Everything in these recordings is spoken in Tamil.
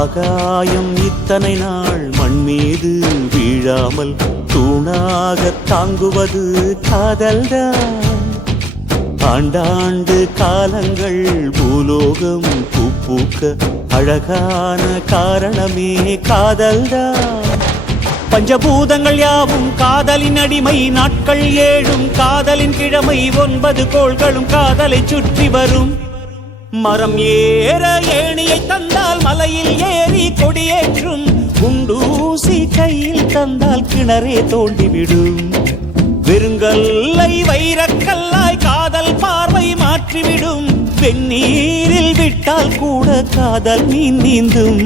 ஆகாயம் இத்தனை நாள் மண் மீது வீழாமல் தூணாக தாங்குவது காதல்தான். ஆண்டாண்டு காலங்கள் பூலோகம் பூக்க அழகான காரணமே காதல்தான். பஞ்சபூதங்கள் யாவும் காதலின் அடிமை, நாட்கள் 7 காதலின் கிழமை, 9 கோள்களும் காதலை சுற்றி வரும். மரம் ஏற ஏணியை தந்தால் மலையில் ஏறி கொடியேற்றும், குண்டூசி கையில் தந்தால் கிணறே தோண்டிவிடும். வெறுங்கல்லை வைரக்கல்லாய் காதல் பார்வை மாற்றிவிடும், வெந்நீரில் விட்டால் கூட காதல் மீன் நீந்தும்.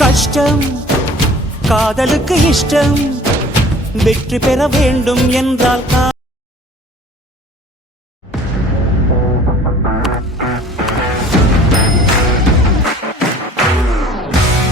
கஷ்டம் காதலுக்கு இஷ்டம், வெற்றி பெற வேண்டும் என்றால்